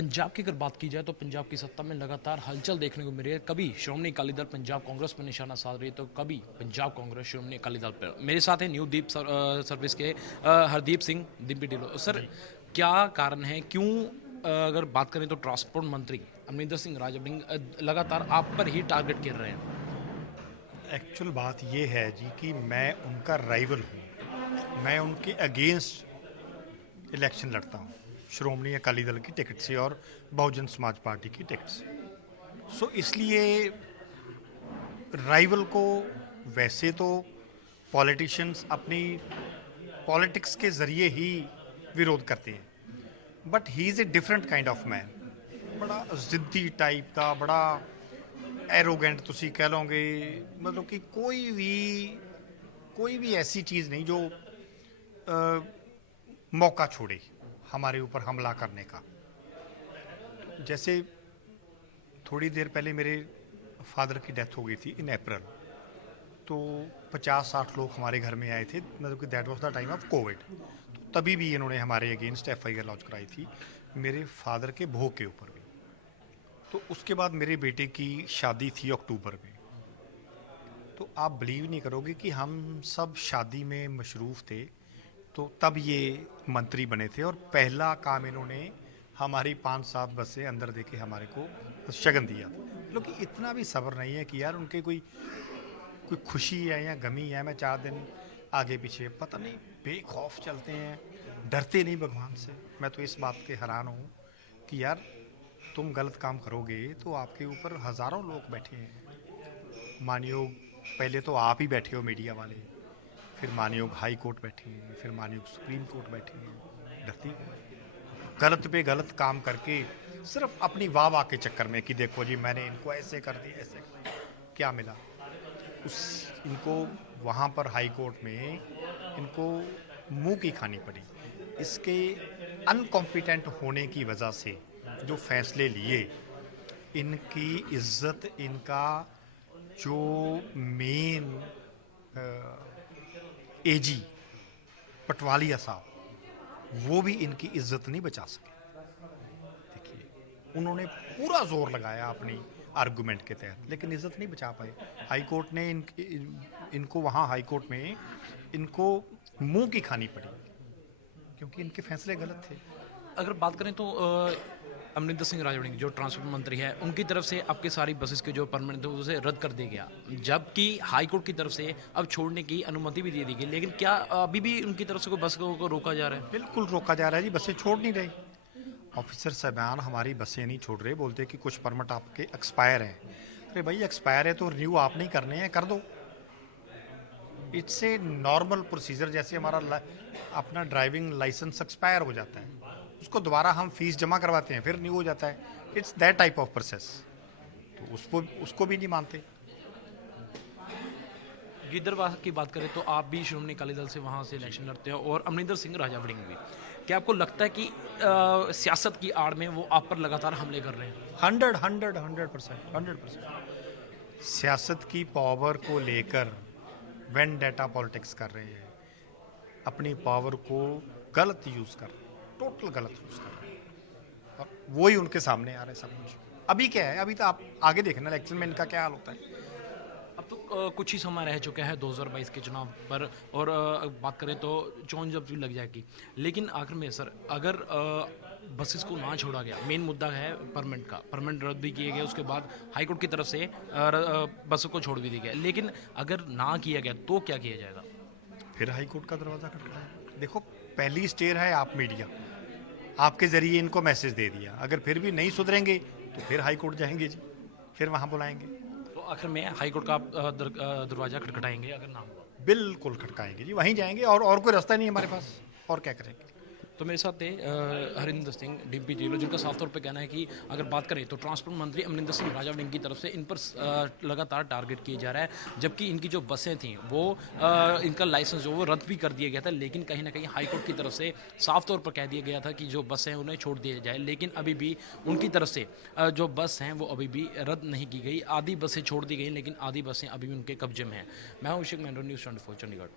पंजाब की अगर बात की जाए तो पंजाब की सत्ता में लगातार हलचल देखने को मिल रही है। कभी श्रोमणी अकाली दल पंजाब कांग्रेस पर निशाना साध रही है तो कभी पंजाब कांग्रेस श्रोमणी अकाली दल पर। मेरे साथ है न्यू दीप सर्विस के हरदीप सिंह डिम्पी ढिल्लों। सर, क्या कारण है, क्यों अगर बात करें तो ट्रांसपोर्ट मंत्री अमरिंदर सिंह राजा लगातार आप पर ही टारगेट कर रहे हैं? एक्चुअल बात ये है जी कि मैं उनका राइवल हूँ। मैं उनके अगेंस्ट इलेक्शन लड़ता हूँ, श्रोमणी अकाली दल की टिकट से और बहुजन समाज पार्टी की टिकट से। सो इसलिए राइवल को वैसे तो पॉलिटिशियंस अपनी पॉलिटिक्स के ज़रिए ही विरोध करते हैं, but he is a different kind of man. बड़ा ज़िद्दी टाइप का, बड़ा एरोगेंट तुसी कह लोगे। मतलब कि कोई भी ऐसी चीज़ नहीं जो मौका छोड़े हमारे ऊपर हमला करने का। जैसे थोड़ी देर पहले मेरे फादर की डेथ हो गई थी इन अप्रैल, तो 50-60 लोग हमारे घर में आए थे। मतलब कि that was the time of Covid. तो तभी भी इन्होंने हमारे अगेंस्ट एफआईआर लॉन्च कराई थी मेरे फादर के भोग के ऊपर भी। तो उसके बाद मेरे बेटे की शादी थी अक्टूबर में। तो आप बिलीव नहीं करोगे कि हम सब शादी में मशरूफ़ थे, तो तब ये मंत्री बने थे और पहला काम इन्होंने हमारी 5-7 बसें अंदर दे के हमारे को शगन दिया था। मतलब कि इतना भी सब्र नहीं है कि यार उनके कोई खुशी है या गमी है, मैं 4 दिन आगे पीछे पता नहीं बेखौफ चलते हैं, डरते नहीं भगवान से। मैं तो इस बात के हैरान हूँ कि यार तुम गलत काम करोगे तो आपके ऊपर हज़ारों लोग बैठे हैं। मानयोग पहले तो आप ही बैठे हो मीडिया वाले, फिर मानयोग हाई कोर्ट बैठे हैं, फिर मानयोग सुप्रीम कोर्ट बैठे हैं। डरती गलत पे गलत काम करके सिर्फ अपनी वाह वाह के चक्कर में कि देखो जी मैंने इनको ऐसे कर दिया, ऐसे कर दिया। क्या मिला उस इनको वहाँ पर हाई कोर्ट में इनको मुंह की खानी पड़ी। इसके अनकॉम्पिटेंट होने की वजह से जो फैसले लिए, इनकी इज्जत, इनका जो मेन एजी पटवालिया साहब, वो भी इनकी इज्जत नहीं बचा सके। देखिए उन्होंने पूरा जोर लगाया अपनी आर्गुमेंट के तहत, लेकिन इज्जत नहीं बचा पाए। हाई कोर्ट ने इनको वहाँ हाई कोर्ट में इनको मुंह की खानी पड़ी क्योंकि इनके फैसले गलत थे। अगर बात करें तो अमरिंदर सिंह राजा जो ट्रांसपोर्ट मंत्री है, उनकी तरफ से आपके सारी बसेस के जो परमानेंट थे उसे रद्द कर दिया गया, जबकि हाई कोर्ट की तरफ से अब छोड़ने की अनुमति भी दे दी गई। लेकिन क्या अभी भी उनकी तरफ से कोई बस को रोका जा रहा है? बिल्कुल रोका जा रहा है जी, बसें छोड़ नहीं रही। ऑफिसर साहबान हमारी बसें नहीं छोड़ रहे, बोलते कि कुछ परमिट आपके एक्सपायर हैं। अरे भाई एक्सपायर है तो रिन्यू आप नहीं करने हैं, कर दो। It's a normal procedure. जैसे हमारा अपना ड्राइविंग लाइसेंस एक्सपायर हो जाता है, उसको दोबारा हम फीस जमा करवाते हैं, फिर रिन्यू हो जाता है। It's that type of process. तो उसको भी नहीं मानते। गिद्धरवाह की बात करें तो आप भी श्रोमणी अकाली दल से वहाँ से इलेक्शन लड़ते हो और अमरिंदर सिंह राजा भी। क्या आपको लगता है कि सियासत की आड़ में वो आप पर लगातार हमले कर रहे हैं? 100% सियासत की पावर को लेकर वेंडेटा पॉलिटिक्स कर रहे हैं, अपनी पावर को गलत यूज़ कर रहे हैं, टोटल गलत यूज़ कर रहे हैं। और वही उनके सामने आ रहा है सब कुछ। अभी क्या है, अभी तो आप आगे देखना इलेक्शन में इनका क्या हाल होता है। अब तो कुछ ही समय रह चुका है 2022 के चुनाव पर, और बात करें तो चौन जब भी लग जाएगी। लेकिन आखिर में सर, अगर बसेस को ना छोड़ा गया, मेन मुद्दा है परमिट का, परमिट रद्द भी किए गए, उसके बाद हाईकोर्ट की तरफ से बसों को छोड़ भी दिया गया, लेकिन अगर ना किया गया तो क्या किया जाएगा? फिर हाई कोर्ट का दरवाज़ा खटखटाया। देखो पहली स्टेज है आप मीडिया, आपके ज़रिए इनको मैसेज दे दिया। अगर फिर भी नहीं सुधरेंगे तो फिर हाई कोर्ट जाएंगे जी, फिर वहाँ बुलाएंगे। तो आखिर में हाई कोर्ट का आप दरवाजा खटखटाएंगे अगर ना हुआ? बिल्कुल खटकाएंगे जी, वहीं जाएंगे। और कोई रास्ता नहीं हमारे पास, और क्या करेंगे। तो मेरे साथ थे हरिंदर सिंह डिम्पी ढिल्लों, जिनका साफ तौर पे कहना है कि अगर बात करें तो ट्रांसपोर्ट मंत्री अमरिंदर सिंह राजा की तरफ से इन पर लगातार टारगेट किया जा रहा है, जबकि इनकी जो बसें थीं वो इनका लाइसेंस जो वो रद्द भी कर दिया गया था। लेकिन कहीं ना कहीं हाईकोर्ट की तरफ से साफ तौर पर कह दिया गया था कि जो बसें उन्हें छोड़ दिया जाए, लेकिन अभी भी उनकी तरफ से जो बस हैं वो अभी भी रद्द नहीं की गई। आधी बसें छोड़ दी गई, लेकिन आधी बसें अभी भी उनके कब्जे में हैं। मैं हूं अभिषेक, न्यूज़ 24 चंडीगढ़।